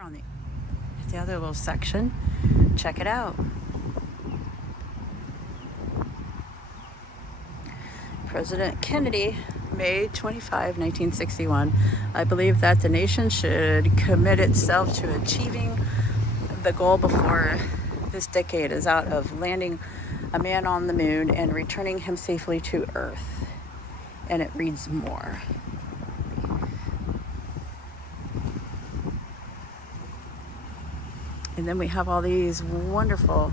We're on the other little section. Check it out. President Kennedy, May 25, 1961. I believe that the nation should commit itself to achieving the goal before this decade is out of landing a man on the moon and returning him safely to Earth. And it reads more. And then we have all these wonderful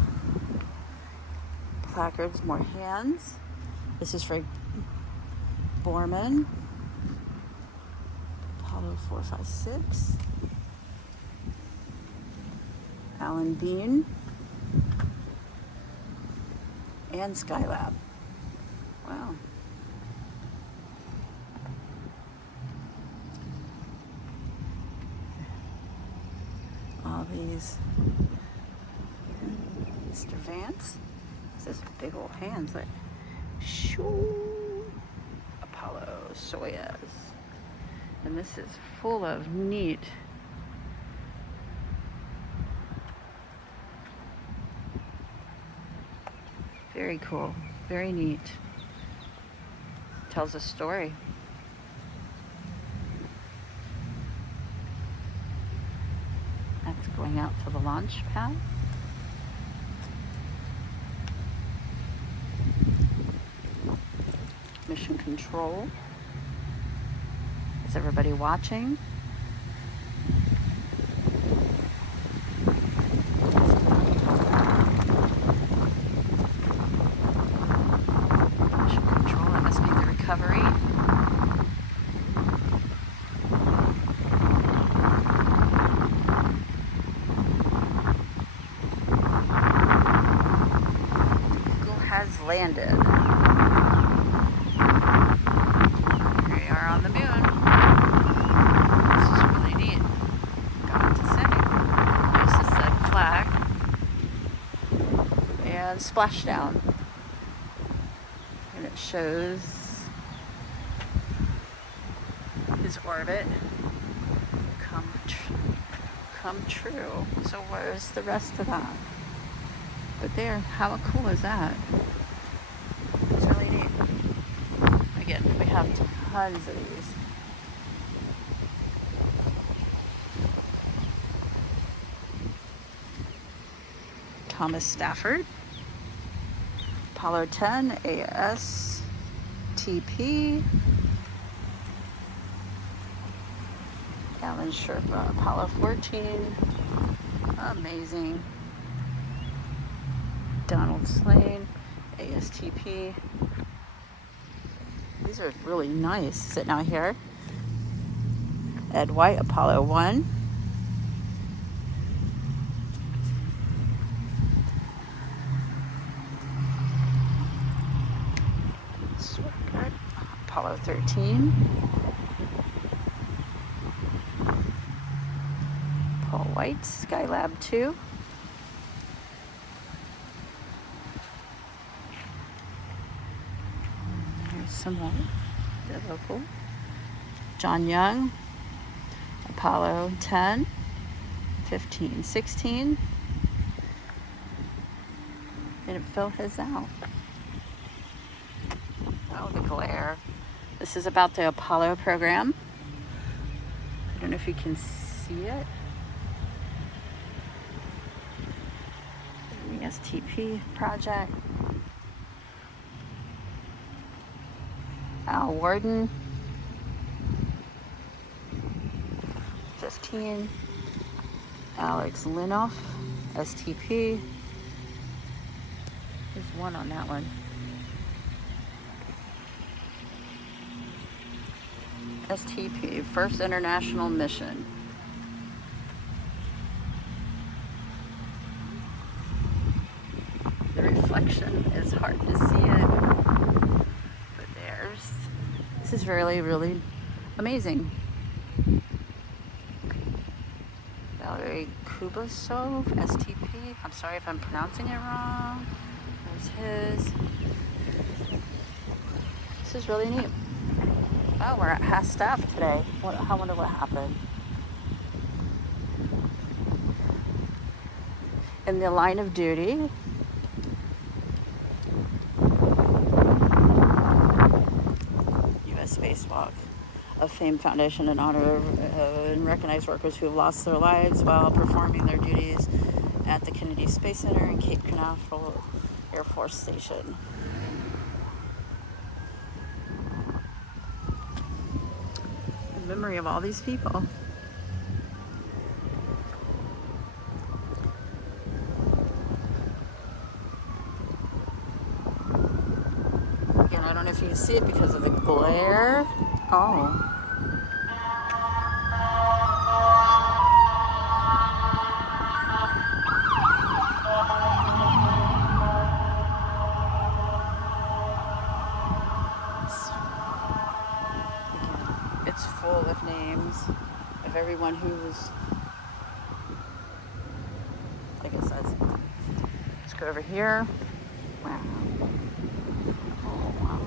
placards, more hands. This is for Borman, Apollo 456, Alan Bean, and Skylab. Wow. All these. Mr. Vance. It's this big old hands like shoo. Apollo, Soyuz. And this is full of neat very cool, very neat. Tells a story. That's going out to the launch pad. Mission control. Is everybody watching? Mission control, that must be the recovery. Eagle has landed. Splashdown, and it shows his orbit come true. So where's the rest of that? But there, how cool is that? It's really neat. Again, we have tons of these. Thomas Stafford, Apollo 10, ASTP, Alan Sherpa, Apollo 14, amazing, Donald Slane, ASTP. These are really nice sitting out here. Ed White, Apollo 1. Apollo 13, Paul White, Skylab 2, here's some more, the local, John Young, Apollo 10, 15, 16, didn't fill his out. Oh, the glare. This is about the Apollo program. I don't know if you can see it. The STP project. Al Warden. 15. Alex Linoff, STP. There's one on that one. STP, First International Mission. The reflection is hard to see it, but this is really, really amazing. Valery Kubasov, STP. I'm sorry if I'm pronouncing it wrong. There's his. This is really neat. Oh, we're at half staff today. I wonder what happened. in the line of duty. U.S. Spacewalk of Fame Foundation in honor of and recognize workers who have lost their lives while performing their duties at the Kennedy Space Center and Cape Canaveral Air Force Station. In memory of all these people. Again, I don't know if you can see it because of the glare. Oh. It's full of names of everyone who's, I guess that's, let's go over here. Wow. Oh, wow.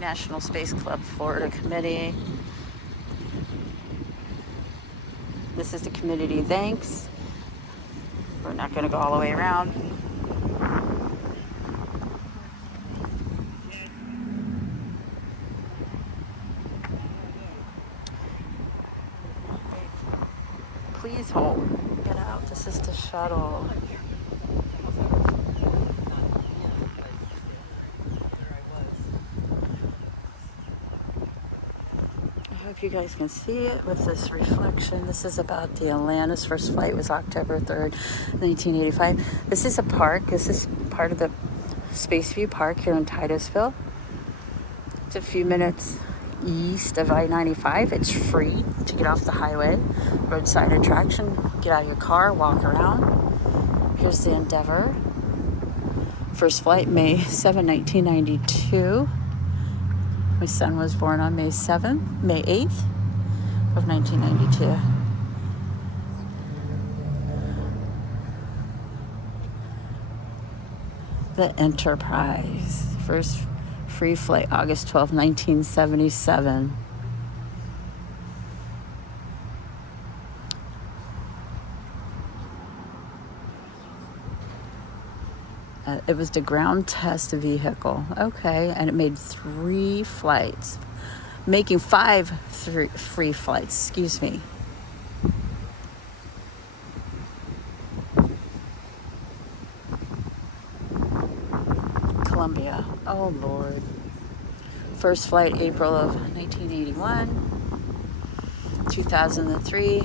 National Space Club Florida Committee. This is the community thanks. We're not going to go all the way around. Please hold. Get out. This is the shuttle. I hope you guys can see it with this reflection. This is about the Atlanta's first flight was October 3rd, 1985. This is a park. This is part of the Spaceview Park here in Titusville. It's a few minutes east of I-95. It's free to get off the highway. Roadside attraction. Get out of your car, walk around. Here's the Endeavor. First flight, May 7, 1992. My son was born on May 8th of 1992. The Enterprise. First free flight, August 12, 1977. It was the ground test vehicle. Okay, and it made 3 flights, making 5 free flights. Excuse me. Columbia. Oh, Lord. First flight, April of 1981. 2003.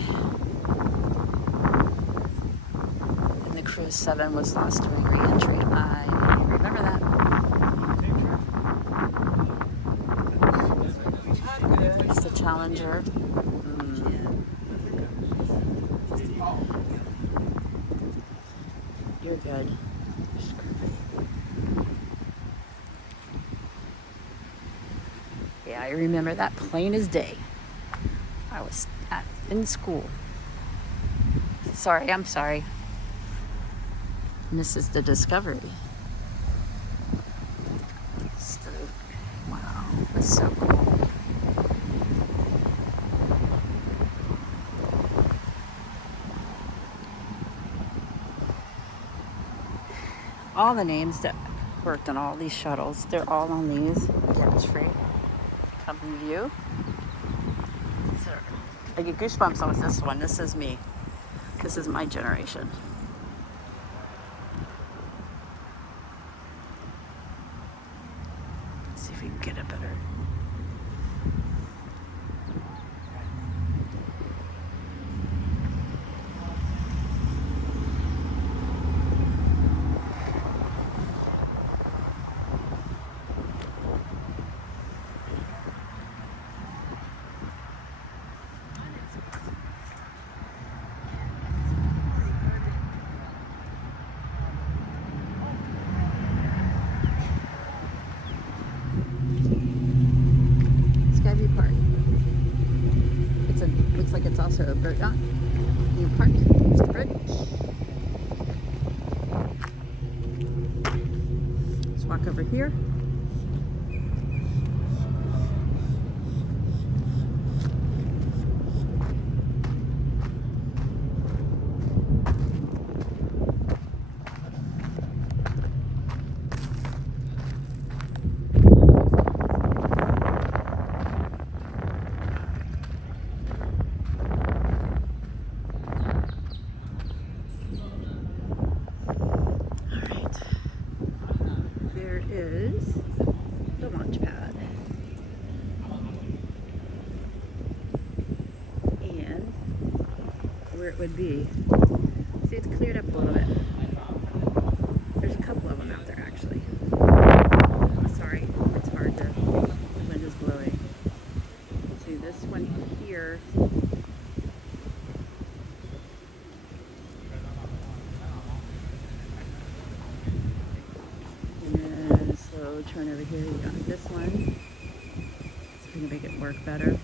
And the Cruise 7 was lost during re-entry. I remember that. It's the Challenger. You're good. Yeah, I remember that plain as day. I was in school. I'm sorry. And this is the Discovery. Wow, that's so cool. All the names that worked on all these shuttles, they're all on these. Again, it's free. Company view. I get goosebumps with this one. This is me. This is my generation. Let's see if we can get it better. Looks like it's also a bridge. New park. It's the bridge. Let's walk over here. is the launch pad. And where it would be. See, it's cleared up a little bit. There's a couple of them out there actually. Sorry, it's hard to, the wind is blowing. See this one here. And then slow turn over here, you got this one. It's gonna make it work better.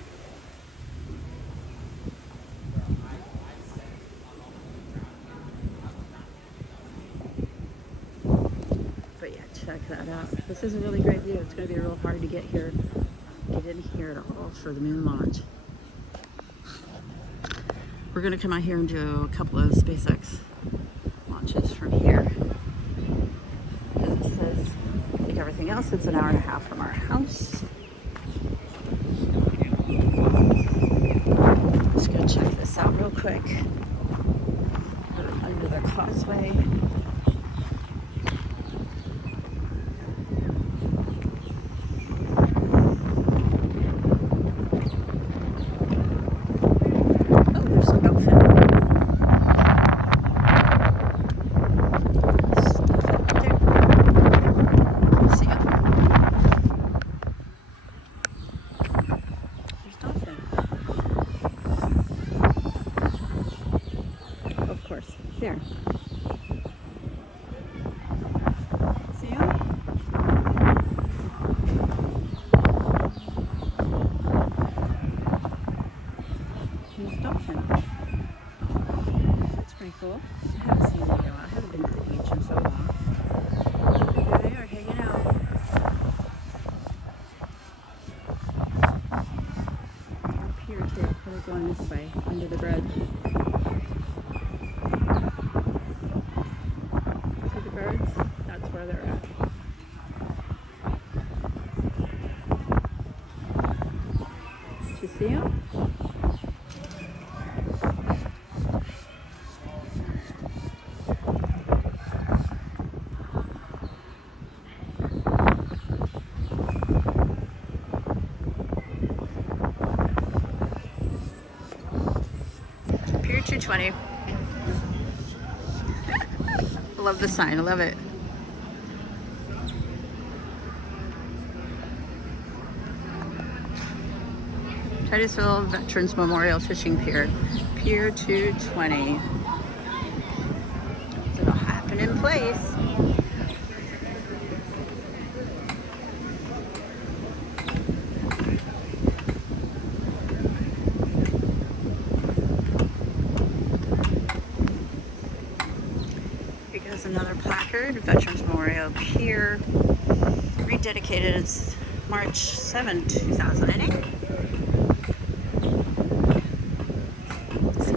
But yeah, check that out. This is a really great view. It's gonna be real hard to get in here at all for the moon launch. We're gonna come out here and do a couple of SpaceX launches from here. As it says, like everything else, it's an hour and a half from our house. Let's go check this out real quick. We're under the causeway. There. See him? There's a dolphin. That's pretty cool. I haven't seen it in a while. I haven't been to the beach in so long. But there they are hanging out. Up here too. They're going this way, under the bridge. That's where they're at. Did you see them? Pier 220. I love the sign. I love it. Titusville Veterans Memorial Fishing Pier, Pier 220. It'll happen in place. Because another placard, Veterans Memorial Pier, rededicated March 7, 2008.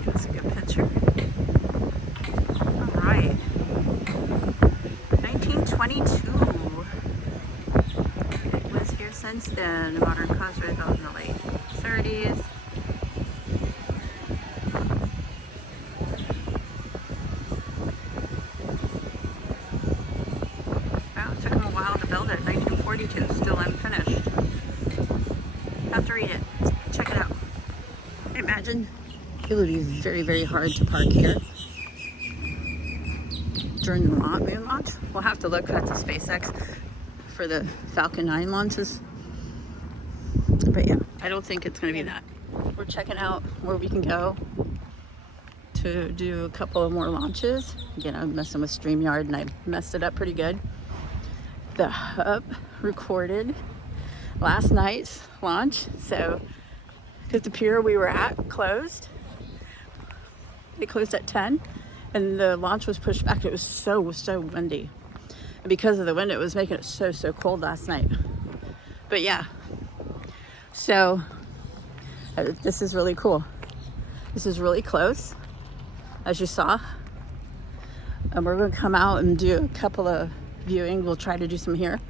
That's a good picture. All right. 1922. It was here since then. The modern causeway built in the late 30s. Well, it took them a while to build it. 1942, still unfinished. Have to read it. Check it out. Imagine it would be very, very hard to park here during the moon launch. We'll have to look at the SpaceX for the Falcon 9 launches. But yeah, I don't think it's going to be that. We're checking out where we can go to do a couple of more launches. Again, I'm messing with StreamYard and I messed it up pretty good. The hub recorded last night's launch, so because the pier we were at closed. They closed at 10 and the launch was pushed back. It was so windy. And because of the wind, it was making it so cold last night. But yeah, so this is really cool. This is really close, as you saw. And we're gonna come out and do a couple of viewing. We'll try to do some here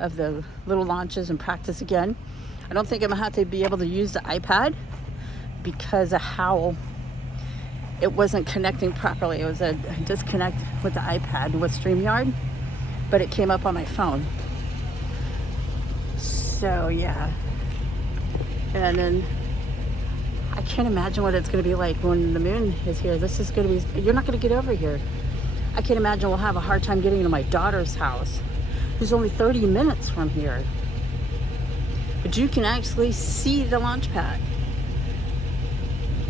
of the little launches and practice again. I don't think I'm gonna have to be able to use the iPad because of how it wasn't connecting properly. It was a disconnect with the iPad with StreamYard. but it came up on my phone. So yeah, and then I can't imagine what it's going to be like when the moon is here. This is going to be, you're not going to get over here. I can't imagine we'll have a hard time getting to my daughter's house, who's only 30 minutes from here. But you can actually see the launch pad.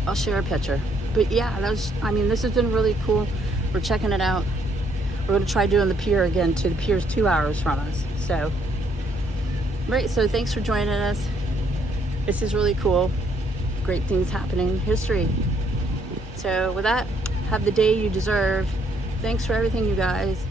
I'll share a picture. But yeah, I mean, this has been really cool. We're checking it out. We're going to try doing the pier again too. The pier's 2 hours from us. So, right, so thanks for joining us. This is really cool. Great things happening in history. So with that, have the day you deserve. Thanks for everything, you guys.